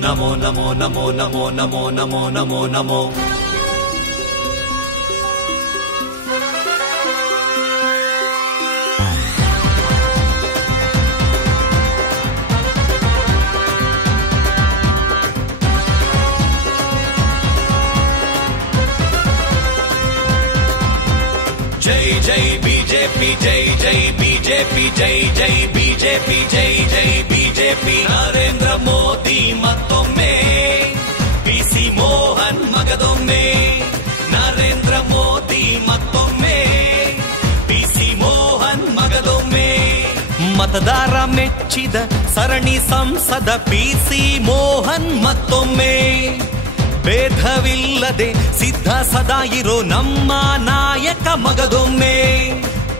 ನಮೋ ನಮೋ ನಮೋ ನಮೋ ನಮೋ ನಮೋ ನಮೋ ನಮೋ. ಜೈ ಜೈ BJP, ಜೈ ಜೈ BJP, ಜೈ ಜೈ BJP, ಜೈ ಜೈ BJP. Narendra Modi ಮತ್ತೊಮ್ಮೆ, PC Mohan ಮಗದೊಮ್ಮೆ. Narendra Modi ಮತ್ತೊಮ್ಮೆ, PC Mohan ಮಗದೊಮ್ಮೆ. ಮತದಾರ ಮೆಚ್ಚಿದ ಸರಣಿ ಸಂಸದ ಪಿಸಿ ಮೋಹನ್ ಮತ್ತೊಮ್ಮೆ. ಭೇದವಿಲ್ಲದೆ ಸಿದ್ಧ ಸದಾ ಇರೋ ನಮ್ಮ ನಾಯಕ ಮಗದೊಮ್ಮೆ.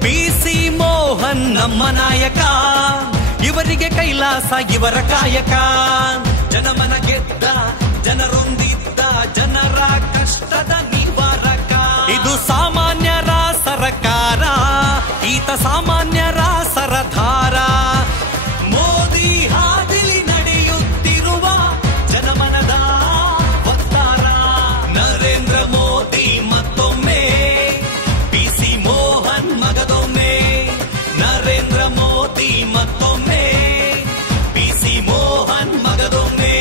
ಪಿಸಿ ಮೋಹನ್ ನಮ್ಮ ನಾಯಕ, ಇವರಿಗೆ ಕೈಲಾಸ ಇವರ ಕಾಯಕ. ಜನಮನ ಗೆದ್ದ, ಜನರೊಂದಿದ್ದ, ಜನರ ಕಷ್ಟದ ನಿವಾರಕ. ಇದು ಸಾಮಾನ್ಯರ ಸರಕಾರ, ಈತ ಸಾಮಾನ್ಯರ ಸರದಾರ. ಮೋದಿ ಹಾದಿಲಿ ನಡೆಯುತ್ತಿರುವ ಜನಮನದ ವಕ್ತಾರ. ನರೇಂದ್ರ ಮೋದಿ ಮತ್ತೊಮ್ಮೆ, ಪಿಸಿ ಮೋಹನ್ ಮಗದೊಮ್ಮೆ. ನರೇಂದ್ರ ಮೋದಿ ಮತ್ತೊಮ್ಮೆ, ಪಿಸಿ ಮೋಹನ್ ಮಗದೊಮ್ಮೆ.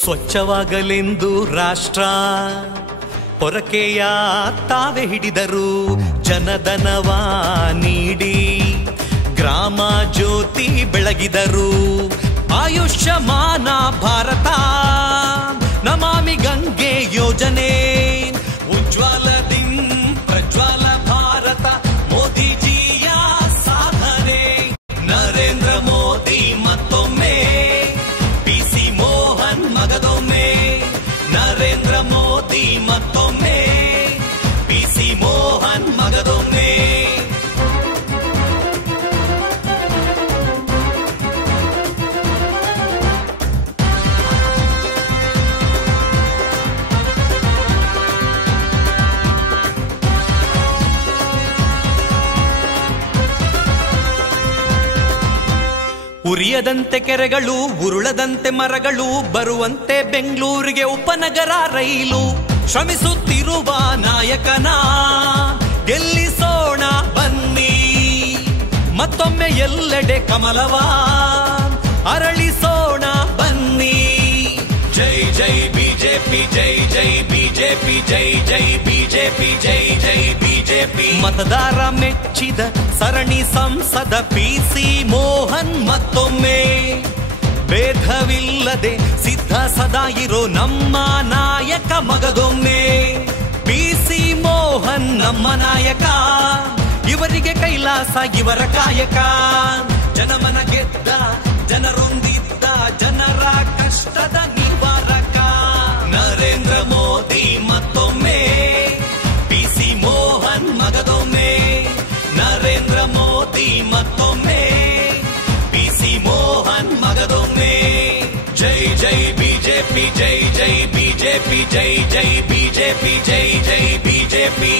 ಸ್ವಚ್ಛವಾಗಲೆಂದು ರಾಷ್ಟ್ರ ಪೊರಕೆಯ ತಾವೇ ಹಿಡಿದರು. ಜನಧನವ ನೀಡಿ ಗ್ರಾಮ ಜ್ಯೋತಿ ಬೆಳಗಿದರು. ಆಯುಷ್ಮಾನ ಭಾರತ, ನಮಾಮಿ ಗಂಗೆ ಯೋಜನೆ. ಉಜ್ವಲದಿಂ ಪ್ರಜ್ವಲ ಭಾರತ, ಮೋದಿಜಿಯ ಸಾಧನೆ. ನರೇಂದ್ರ ಮೋದಿ ಮತ್ತೊಮ್ಮೆ, ಪಿಸಿ ಮೋಹನ್ ಮಗದೊಮ್ಮೆ. ನರೇಂದ್ರ ಮೋದಿ ಮತ್ತೊಮ್ಮೆ, ಪಿಸಿ ಮೋಹನ್ ಮಗದೊಮ್ಮೆ. ಉರಿಯದಂತೆ ಕೆರೆಗಳು, ಉರುಳದಂತೆ ಮರಗಳು, ಬರುವಂತೆ ಬೆಂಗಳೂರಿಗೆ ಉಪನಗರ ರೈಲು. ಶ್ರಮಿಸುತ್ತಿರುವ ನಾಯಕನ ಗೆಲ್ಲಿಸೋಣ ಬನ್ನಿ. ಮತ್ತೊಮ್ಮೆ ಎಲ್ಲೆಡೆ ಕಮಲವ ಅರಳಿಸೋಣ ಬನ್ನಿ. ಜೈ ಜೈ ಬಿಜೆಪಿ, ಜೈ ಜೈ ಬಿಜೆಪಿ, ಜೈ ಜೈ ಬಿಜೆಪಿ, ಜೈ ಜೈ ಬಿಜೆಪಿ. ಮತದಾರ ಮೆಚ್ಚಿದ ಸರಣಿ ಸಂಸದ ಪಿಸಿ ಮೋಹನ್ ಮತ್ತೊಮ್ಮೆ. ಭೇದವಿಲ್ಲದೆ ಸಿದ್ಧ ಸದಾ ಇರೋ ನಮ್ಮ ನಾಯಕ ಮಗದೊಮ್ಮೆ. ಪಿಸಿ ಮೋಹನ್ ನಮ್ಮ ನಾಯಕ, ಇವರಿಗೆ ಕೈಲಾಸ ಇವರ ಕಾಯಕ. ಜನಮನ ಗೆದ್ದ, ಜನರೊಂದಿದ್ದ, ಜನರ ಕಷ್ಟದ ನಿವಾರಕ. ನರೇಂದ್ರ ಮೋದಿ ಮತ್ತೊಮ್ಮೆ, ಪಿಸಿ ಮೋಹನ್ ಮಗದೊಮ್ಮೆ. ನರೇಂದ್ರ ಮೋದಿ ಮತ್ತೊಮ್ಮೆ, ಪಿಸಿ ಮೋಹನ್ ಮಗದೊಮ್ಮೆ. ಜೈ ಜೈ ಬಿಜೆಪಿ, ಜೈ ಜೈ ಬಿಜೆಪಿ, ಜೈ ಜೈ ಬಿಜೆಪಿ, ಜೈ ಜೈ ಬಿಜೆಪಿ.